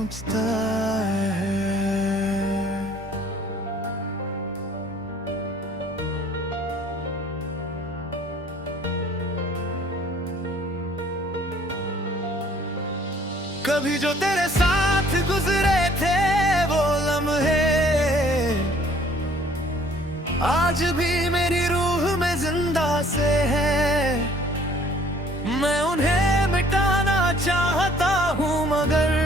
पहुंचता है। कभी जो तेरे साथ गुजरे थे वो लम्हे आज भी मेरी रूह में जिंदा से है। मैं उन्हें मिटाना चाहता हूँ मगर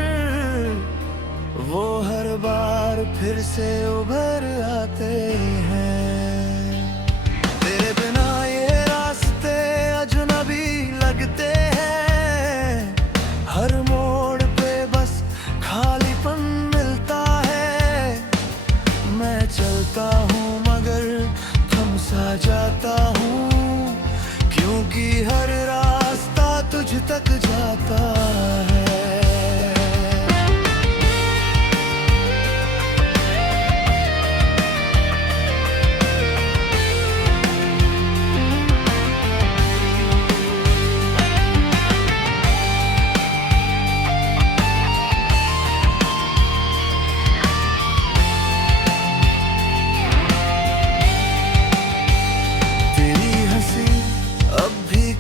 वो हर बार फिर से उभर आते हैं। तेरे बिना ये रास्ते अजनबी लगते हैं, हर मोड़ पे बस खालीपन मिलता है। मैं चलता हूँ मगर थम सा जाता हूँ, क्योंकि हर रास्ता तुझ तक जाता है।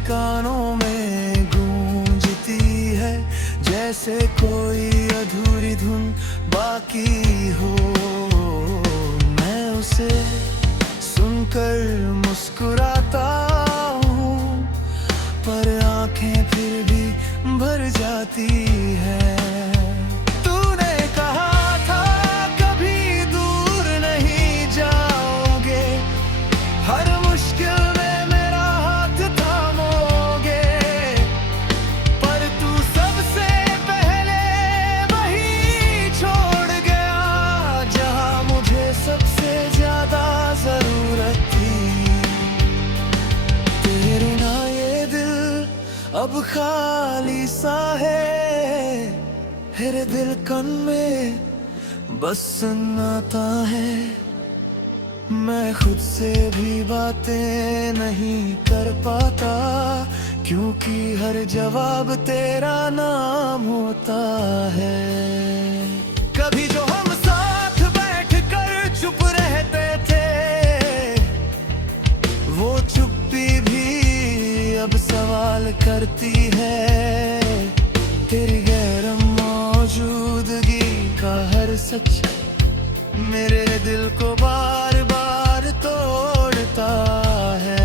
कानों में गूंजती है जैसे कोई अधूरी धुन बाकी हो। मैं उसे सुनकर मुस्कुराता हूँ पर आंखें फिर भी भर जाती है। तूने कहा था कभी दूर नहीं जाओगे, हर मुश्किल अब खाली सा है। मेरे दिलकन में बस सन्नाटा है। मैं खुद से भी बातें नहीं कर पाता, क्योंकि हर जवाब तेरा नाम होता है। कभी जो हम साथ बैठकर चुप रहते थे, वो चुप्पी भी अब सवाल करती है। तेरी गैर मौजूदगी का हर सच मेरे दिल को बार बार तोड़ता है।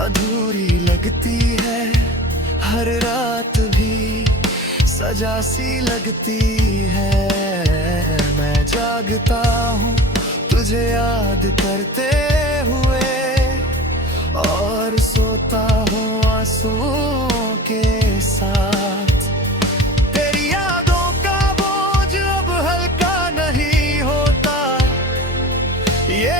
अधूरी लगती है, हर रात भी सजा सी लगती है। मैं जागता हूँ तुझे याद करते हुए और सोता हूँ आंसुओं के साथ। तेरी यादों का बोझ अब हल्का नहीं होता, ये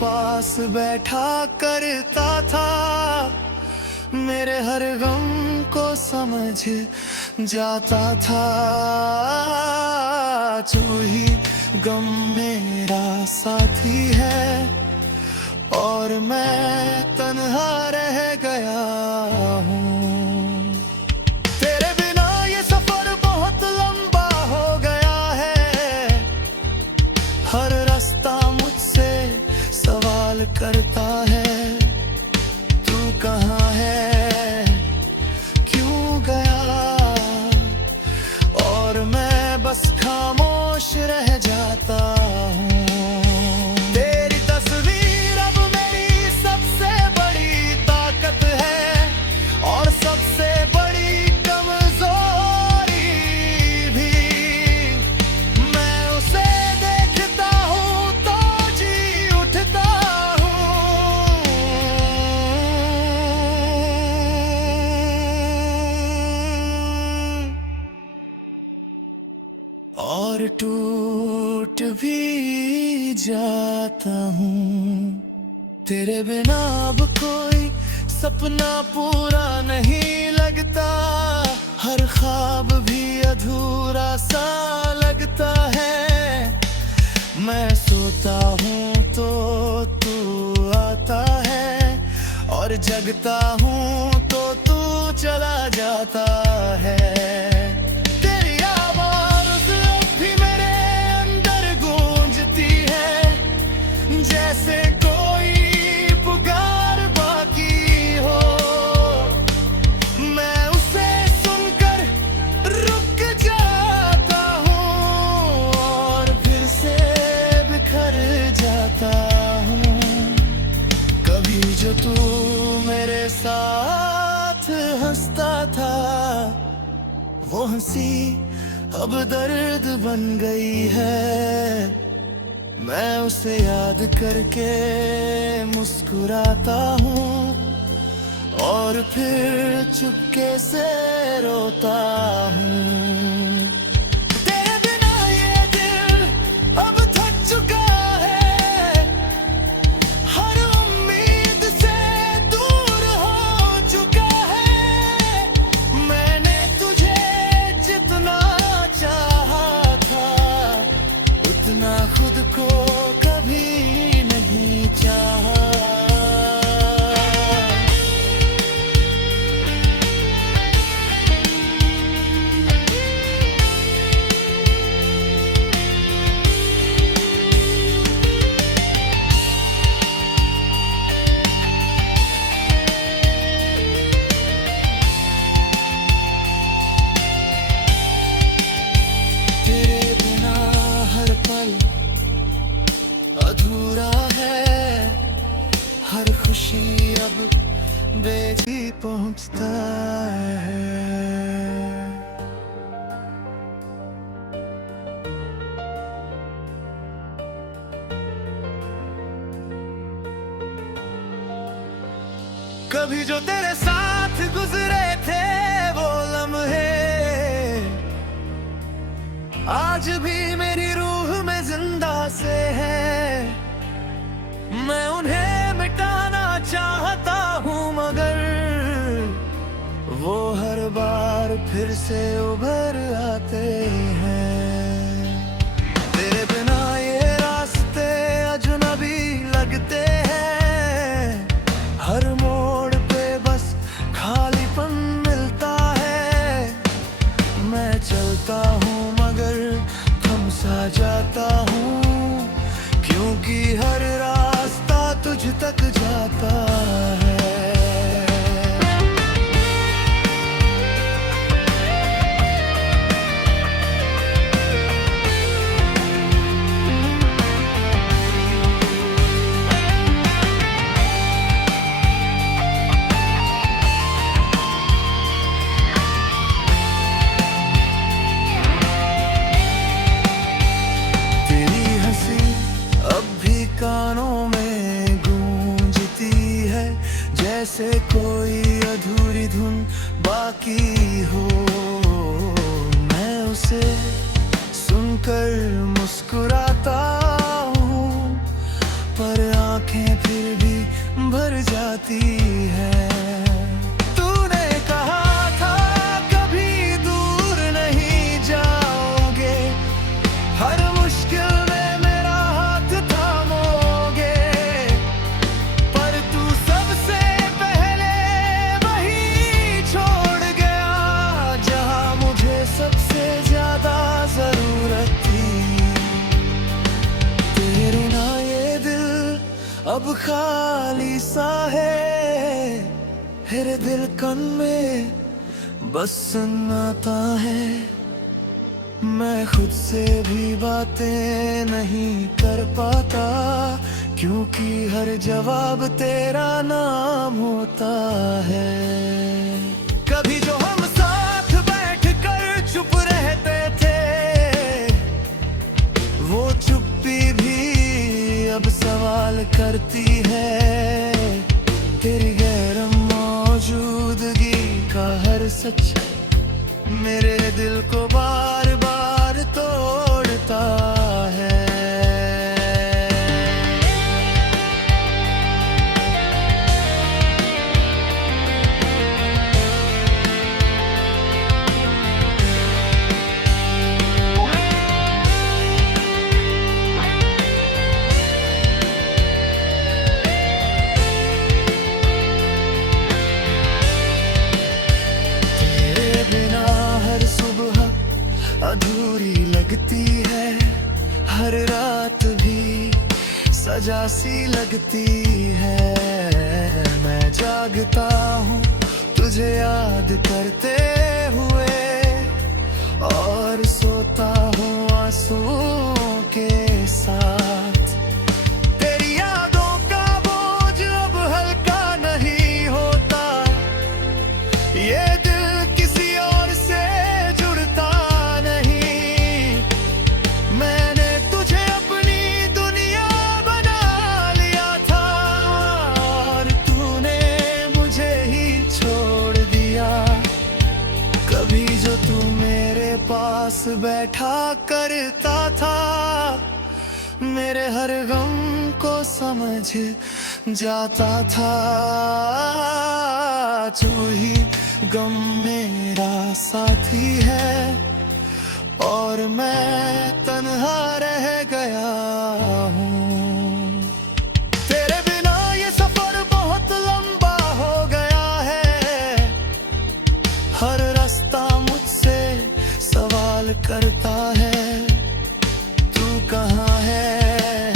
पास बैठा करता था, मेरे हर गम को समझ जाता था। तू ही गम मेरा साथी है और मैं तन्हा रह गया हूँ। तेरे बिना ये सफर बहुत लंबा हो गया है, हर रास्ता मुझसे सवाल करता है। तू कहाँ है, क्यों गया, और मैं बस खामोश रह जाता हूँ। तेरी तस्वीर अब मेरी सबसे बड़ी ताकत है और सबसे बड़ी कमजोरी भी। मैं और टूट भी जाता हूँ। तेरे बिना अब कोई सपना पूरा नहीं लगता, हर ख्वाब भी अधूरा सा लगता है। मैं सोता हूँ तो तू आता है, और जगता हूँ तो तू चला जाता है। तेरी आवाज़ अब भी मेरे अंदर गूंजती है, जैसे कोई पुकार बाकी हो। मैं उसे सुनकर रुक जाता हूँ, और फिर से बिखर जाता हूँ। कभी जो तू मेरे साथ हंसता था, वो हंसी अब दर्द बन गई है। मैं उसे याद करके मुस्कुराता हूँ, और फिर चुपके से रोता हूँ। तेरे बिना ये दिल अब थक चुका है, हर उम्मीद से दूर हो चुका है। मैंने तुझे जितना चाहा था, उतना खुद को कभी नहीं चाहा। तेरे बिना हर पल अधूरा है, हर खुशी अब बेजी पहुंचता है। कभी जो तेरे साथ गुजरे थे वो लम्हे आज भी मेरी रूह में जिंदा से है। मैं उन्हें मिटाना चाहता हूँ, मगर वो हर बार फिर से उभर आते हैं। तेरे बिना ये रास्ते अजनबी लगते हैं, हर मोड़ पे बस खालीपन मिलता है। मैं चलता हूँ मगर थम सा जाता हूँ, क्योंकि हर रास्ता तुझ तक जाता है। कानों में गूंजती है, जैसे कोई अधूरी धुन बाकी हो। मैं उसे सुनकर मुस्कुराता हूँ, पर आंखें फिर भी भर जाती है। तूने कहा था कभी दूर नहीं जाओगे, हर मुश्किल अब खाली सा है। मेरे दिल कन में बस सुनाता है, मैं खुद से भी बातें नहीं कर पाता, क्योंकि हर जवाब तेरा नाम होता है। कभी जो हम साथ बैठकर चुप रहते थे, वो चुप्पी भी अब सवाल करती है। तेरी गैर मौजूदगी का हर सच मेरे दिल को बार बार तोड़ हर रात भी सजा सी लगती है। मैं जागता हूँ तुझे याद करते हुए, और सोता हूँ आंसुओं के साथ। तेरी यादों का बोझ अब हल्का नहीं होता, ये दिल किसी और से जुड़ता नहीं। मैंने तुझे अपनी दुनिया बना लिया था, और तूने मुझे ही छोड़ दिया। कभी जो तू मेरे पास बैठा करता था, मेरे हर गम को समझ जाता था। तू ही गम मेरा साथी है, और मैं तन्हा रह गया हूँ। तेरे बिना ये सफर बहुत लंबा हो गया है। हर रास्ता मुझसे सवाल करता है, तू कहाँ है,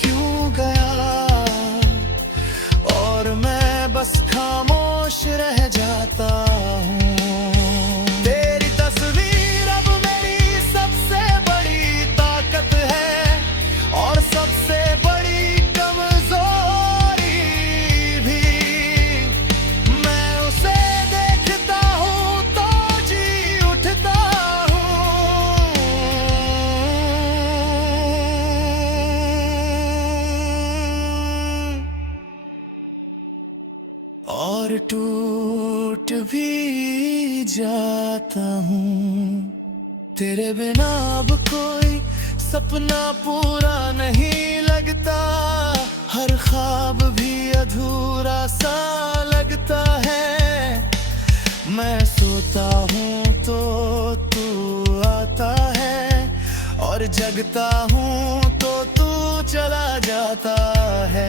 क्यों गया? और मैं बस खामोश रह जाता हूँ। तेरी तस्वीर अब मेरी सबसे बड़ी ताकत है, और सबसे बड़ी कमजोरी भी। मैं उसे देखता हूँ तो जी उठता हूँ, और टूट भी जाता हूँ। तेरे बिना अब कोई सपना पूरा नहीं लगता, हर ख्वाब भी अधूरा सा लगता है। मैं सोता हूँ तो तू आता है, और जगता हूँ तो तू चला जाता है।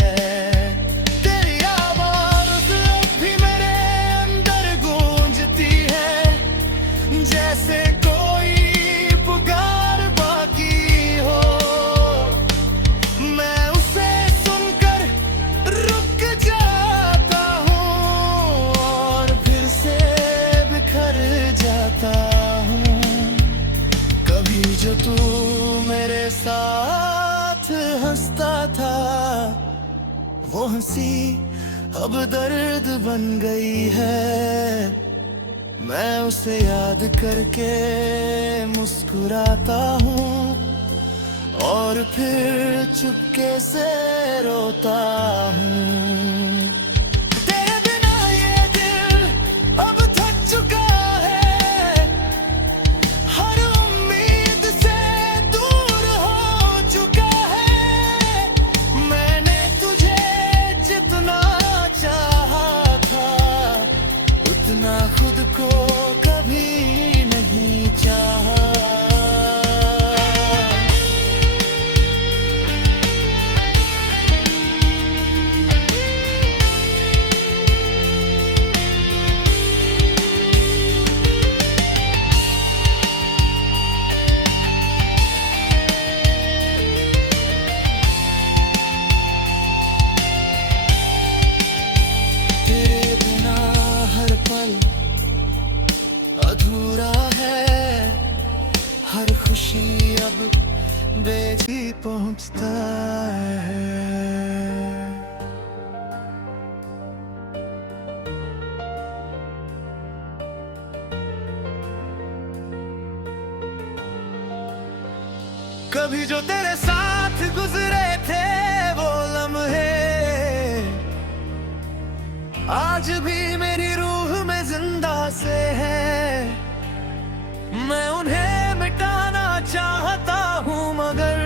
तेरी आवाज़ अब भी मेरे अंदर गूंजती है, जैसे कोई पुकार बाकी हो। मैं उसे सुनकर रुक जाता हूँ, और फिर से बिखर जाता हूँ। कभी जो तू मेरे साथ हंसता था, वो हंसी अब दर्द बन गई है। मैं उसे याद करके मुस्कुराता हूँ, और फिर चुपके से रोता हूँ। तेरे बिना ये दिल अब थक चुका है, हर उम्मीद से दूर हो चुका है। मैंने तुझे जितना चाहा था, उतना खुद को कभी नहीं चाहा। तेरे बिना हर पल अधूरा है, हर खुशी अब बेगी पहुंचता है। कभी जो तेरे साथ गुजरे थे वो लम्हे, आज भी मेरी रूह में जिंदा से है। मैं उन्हें मिटाना चाहता हूँ, मगर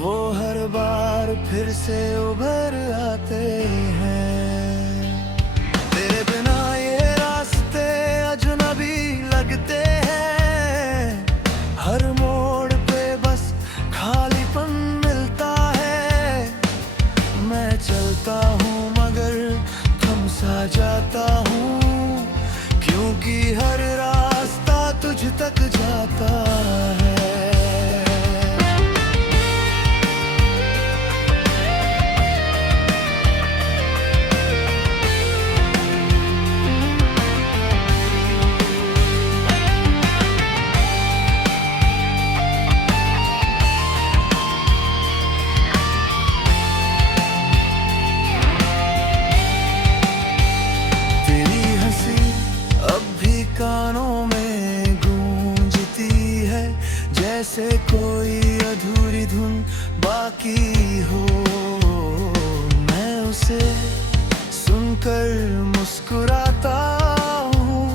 वो हर बार फिर से उभर आते हैं। तेरे बिना ये रास्ते अजनबी लगते हैं, हर मोड़ पे बस खालीपन मिलता है। मैं चलता हूँ मगर थम सा जाता हूँ, क्योंकि हर रास्ता तुझ तक जाता है। जैसे कोई अधूरी धुन बाकी हो। मैं उसे सुनकर मुस्कुराता हूँ,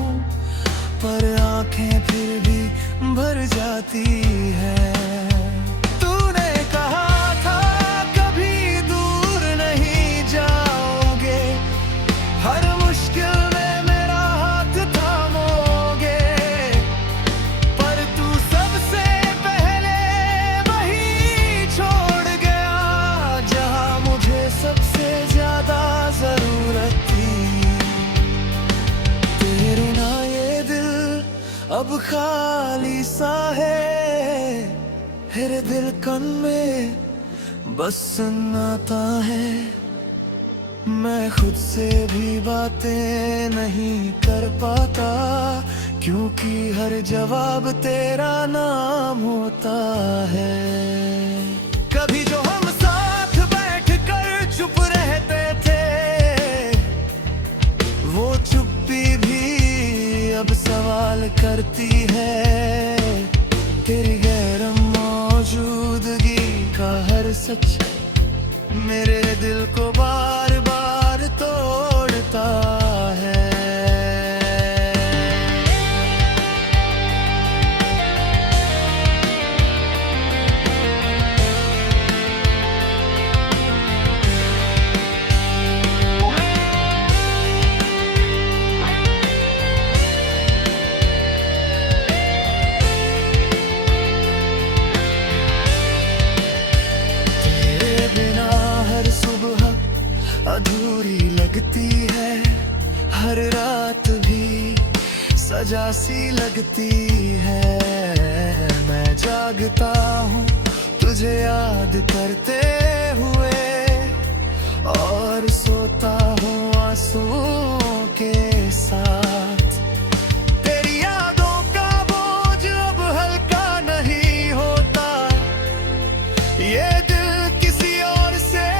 पर आंखें फिर भी भर जाती है। तूने कहा था कभी दूर नहीं जाओगे, हर मुश्किल में मेरा हाथ थामोगे, पर तू सबसे पहले वही छोड़ गया जहां मुझे सबसे ज्यादा जरूरत थी। तेरे ना ये दिल अब खाली सा है, मेरे दिलकन में बस सन्नाटा है। मैं खुद से भी बातें नहीं कर पाता, क्योंकि हर जवाब तेरा नाम होता है। कभी जो हम साथ बैठकर चुप रहते थे, वो चुप्पी भी अब सवाल करती है। तेरी गैर मौजूदगी का हर सच मेरे दिल को बार बार तोड़ता है। अधूरी लगती है, हर रात भी सजा सी लगती है। मैं जागता हूँ तुझे याद करते हुए, और सोता हूँ आंसुओं के साथ। तेरी यादों का बोझ अब हल्का नहीं होता, ये दिल किसी और से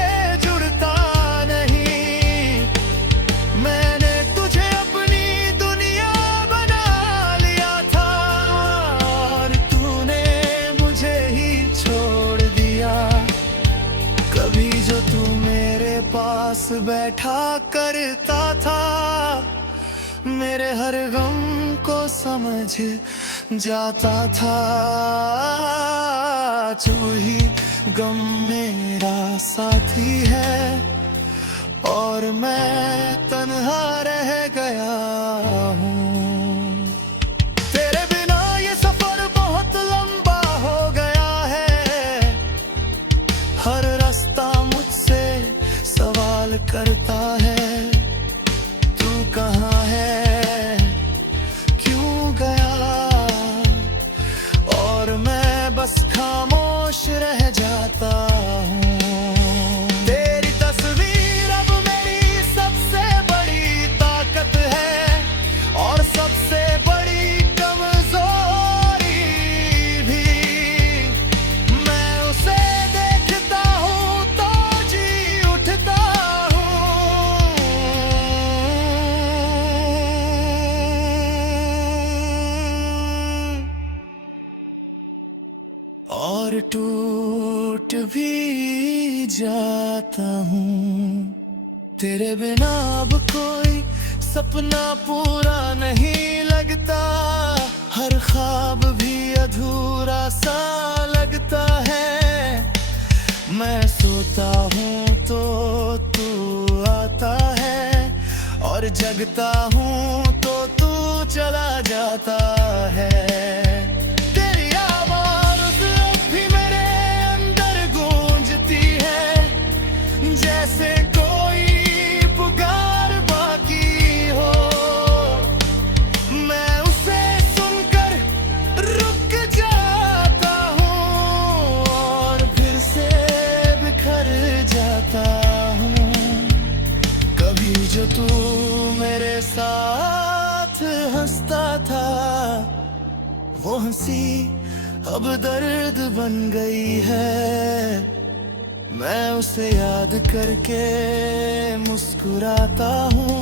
पास बैठा करता था, मेरे हर गम को समझ जाता था। तू ही गम मेरा साथी है, और मैं तन्हा रह गया हूँ। तेरे बिना ये सफर बहुत लंबा हो गया है, हर रास्ता मुझसे सवाल करता है। तू कहाँ है, क्यों गया, और मैं बस खामोश रह जाता हूँ। तेरी तस्वीर अब मेरी सबसे बड़ी ताकत है, और सबसे बड़ी कमजोरी भी। मैं उसे देखता हूँ तो जी उठता हूँ, और टूट भी जाता हूँ। तेरे बिना अब कोई सपना पूरा नहीं लगता, हर ख्वाब भी अधूरा सा लगता है। मैं सोता हूँ तो तू आता है, और जगता हूँ तो तू चला जाता है। तेरी आवाज़ अब भी मेरे अंदर गूंजती है, जैसे कोई पुकार बाकी हो। मैं उसे सुनकर रुक जाता हूँ, और फिर से बिखर जाता हूँ। कभी जो तू मेरे साथ हंसता था, वो हंसी अब दर्द बन गई है। मैं उसे याद करके मुस्कुराता हूँ,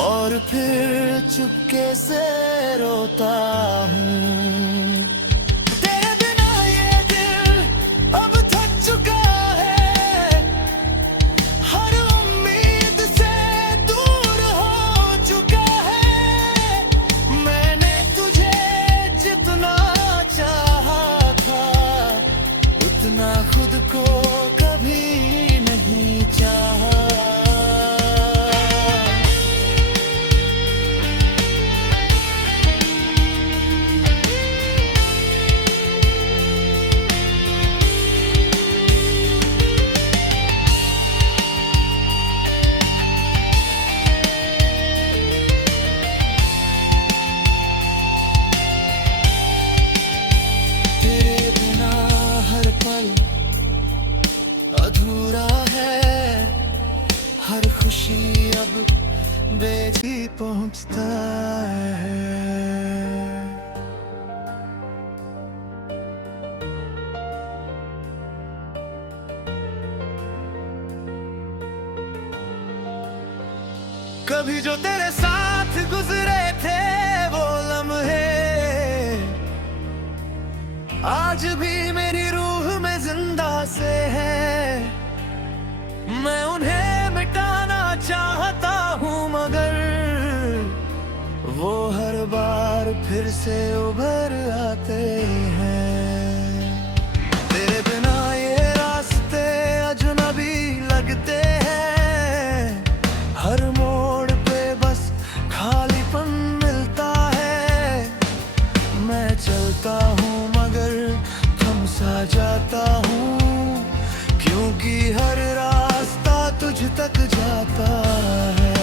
और फिर चुपके से रोता हूँ। को कभी नहीं चाहा। तेरे बिना हर पल अधूरा है, हर खुशी अब बेजी पहुंचता है। कभी जो तेरे साथ गुजरे थे वो लम्हे आज भी मेरी रूह में जिंदा से है। मैं उन्हें मिटाना चाहता हूँ मगर वो हर बार फिर से उभर आते हैं। तेरे बिना ये रास्ते अजनबी लगते हैं, हर मोड़ पे बस खालीपन मिलता है। मैं चलता हूँ मगर थम सा जाता हूँ, क्योंकि हर रास्ता तुझ तक जाता है।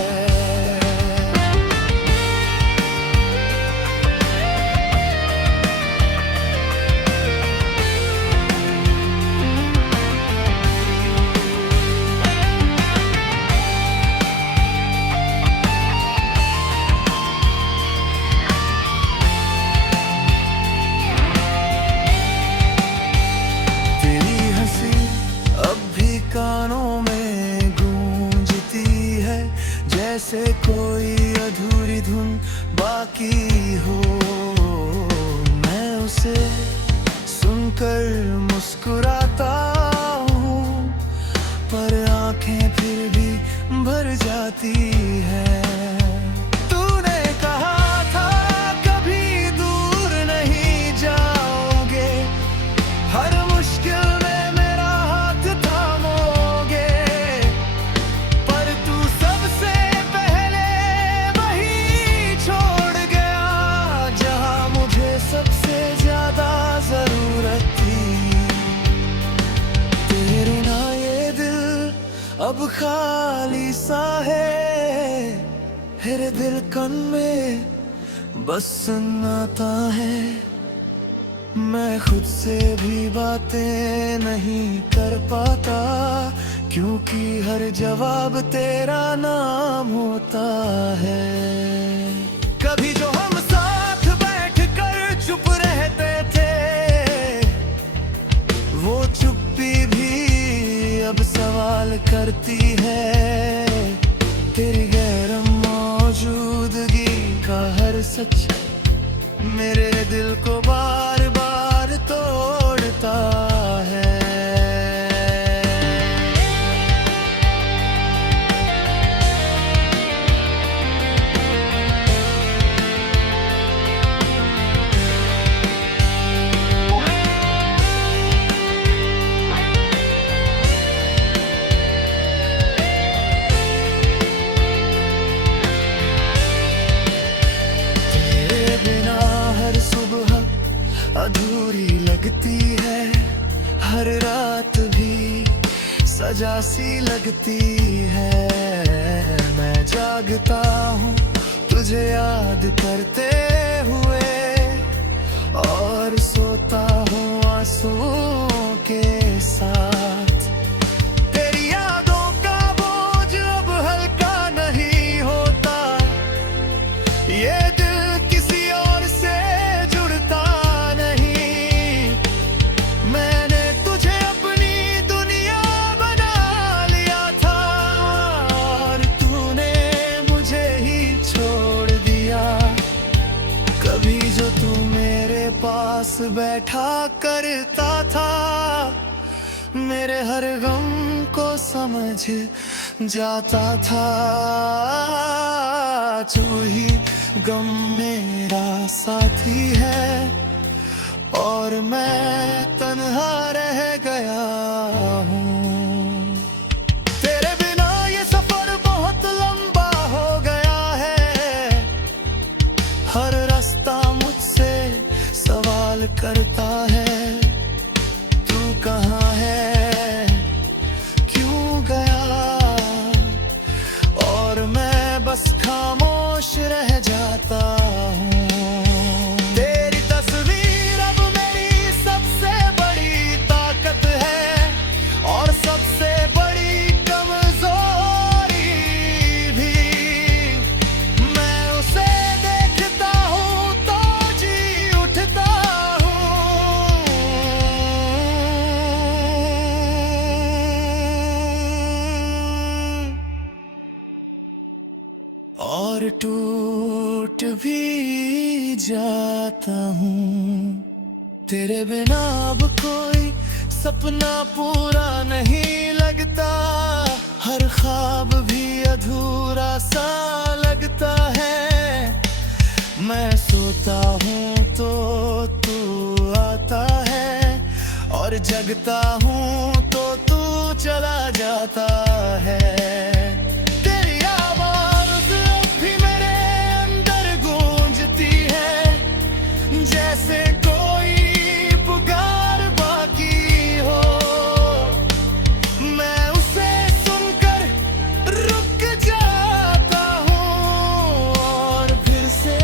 कानों में गूंजती है, जैसे कोई अधूरी धुन बाकी हो। मैं उसे सुनकर मुस्कुराता हूँ, पर आंखें फिर भी भर जाती है। तूने कहा था कभी दूर नहीं जाओगे, हर मुश्किल अब खाली सा है। मेरे दिलकन में बस सुनाता है। मैं खुद से भी बातें नहीं कर पाता, क्योंकि हर जवाब तेरा नाम होता है। कभी जो हम साथ बैठकर चुप रहते थे, वो चुप्पी भी अब सवाल करती है। तेरी गैर मौजूदगी का हर सच मेरे दिल को बार बार तोड़ता है। अधूरी लगती है, हर रात भी सजा सी लगती है। मैं जागता हूँ तुझे याद करते हुए, और सोता हूँ आंसुओं के साथ। तेरी यादों का बोझ अब हल्का नहीं होता, ये दिल किसी और से जुड़ता नहीं। मैंने तुझे अपनी दुनिया बना लिया था, और तूने मुझे ही छोड़ दिया। कभी जो तू मेरे पास बैठा करता था, मेरे हर गम को समझ जाता था। तू ही गम मेरा साथी है, और मैं तन्हा रह गया। है, तू कहाँ है, क्यों गया, और मैं बस खामोश रह जाता हूँ। तेरी तस्वीर अब मेरी सबसे बड़ी ताकत है, और सबसे बड़ी कमजोरी भी। मैं उसे देखता हूँ तो जी उठता हूँ, और टूट भी जाता हूँ। तेरे बिना अब कोई सपना पूरा नहीं लगता, हर ख्वाब भी अधूरा सा लगता है। मैं सोता हूँ तो तू आता है, और जगता हूँ तो तू चला जाता है। तेरी आवाज़ अब भी मेरे अंदर गूंजती है, जैसे कोई पुकार बाकी हो। मैं उसे सुनकर रुक जाता हूँ, और फिर से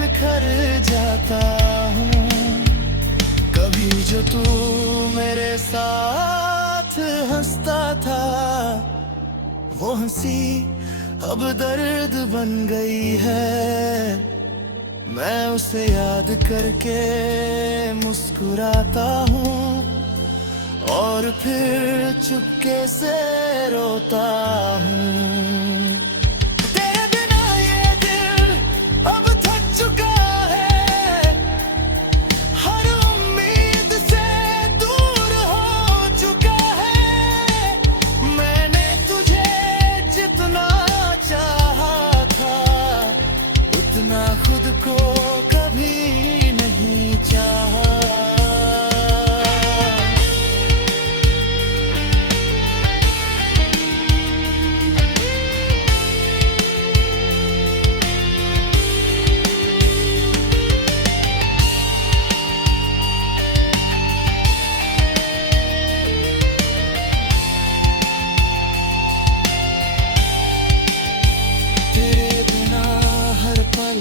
बिखर जाता हूँ। कभी जो तू मेरे साथ हंसता था, वो हंसी अब दर्द बन गई है। मैं उसे याद करके मुस्कुराता हूँ, और फिर चुपके से रोता हूँ। तेरे बिना ये दिल अब थक चुका है, हर उम्मीद से दूर हो चुका है। मैंने तुझे जितना चाहा था, उतना खुद को कभी नहीं चाहा। तेरे बिना हर पल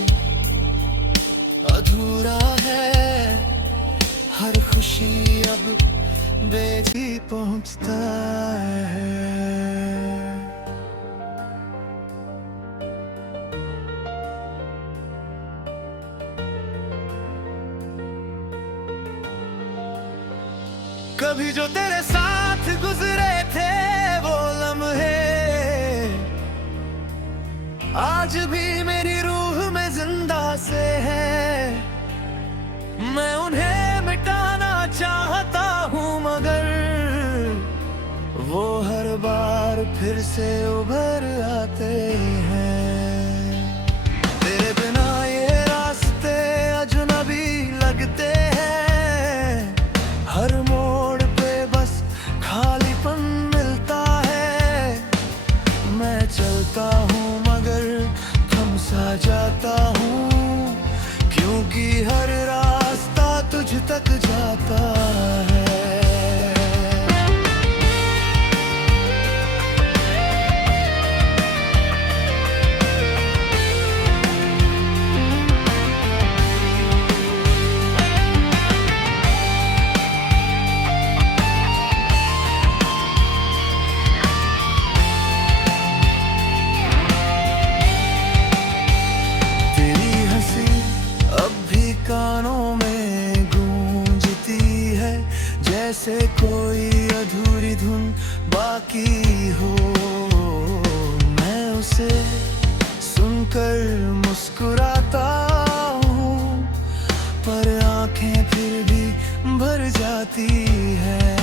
अधूरा है, हर खुशी अब बेजी पहुंचता है। कभी जो तेरे साथ गुजरे थे वो लम्हे आज भी मेरी रूह में जिंदा से है। मैं उन्हें मिटाना चाहता हूँ, मगर वो हर बार फिर से उभर आते हैं। तेरे बिना ये रास्ते अजनबी लगते हैं, हर मोड़ पे बस खालीपन मिलता है। मैं चलता हूँ मगर थम सा जाता हूँ, क्योंकि हर रास्ता तुझ तक जाता है। कानों में गूंजती है, जैसे कोई अधूरी धुन बाकी हो। मैं उसे सुनकर मुस्कुराता हूँ, पर आंखें फिर भी भर जाती है।